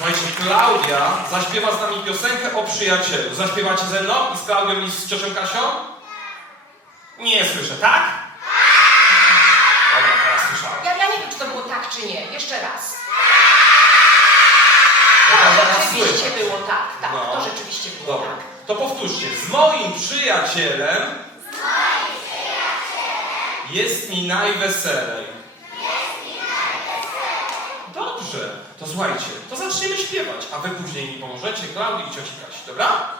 Słuchajcie, Klaudia zaśpiewa z nami piosenkę o przyjacielu. Zaśpiewacie ze mną i z Klaudią i z ciocią Kasią? Nie słyszę, tak? Dobra, teraz słyszałem. Ja, ja nie wiem, czy to było tak, czy nie. Jeszcze raz. Dobra, Tak, teraz rzeczywiście było tak. Tak, No. to rzeczywiście było Dobra, tak. to powtórzcie. Z moim przyjacielem jest mi najweselej. Dobrze, to słuchajcie, to zaczniemy śpiewać, a wy później mi pomożecie, Klaudii i Kasi, dobra?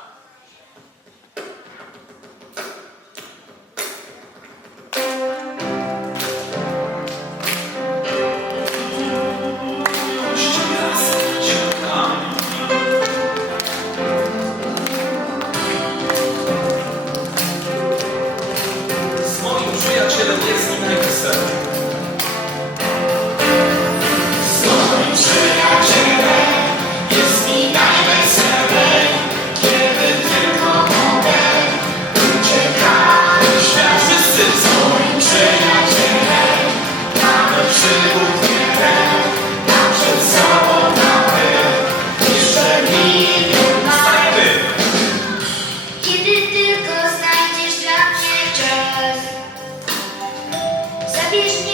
Zabierz mnie.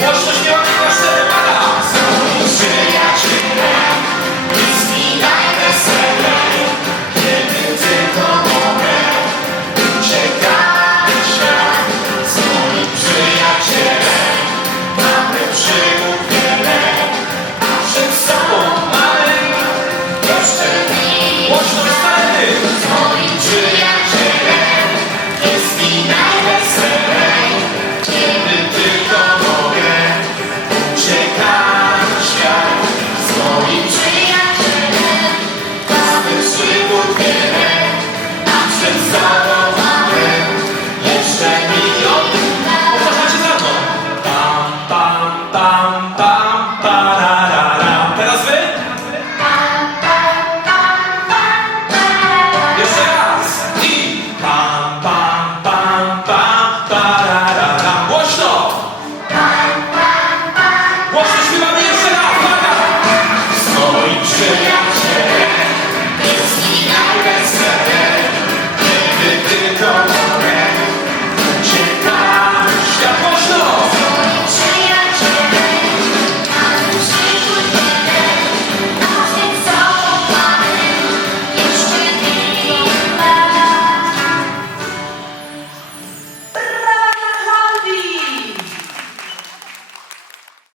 Можеш moim przyjacielem, każdy przygód wiele, a przed sobą.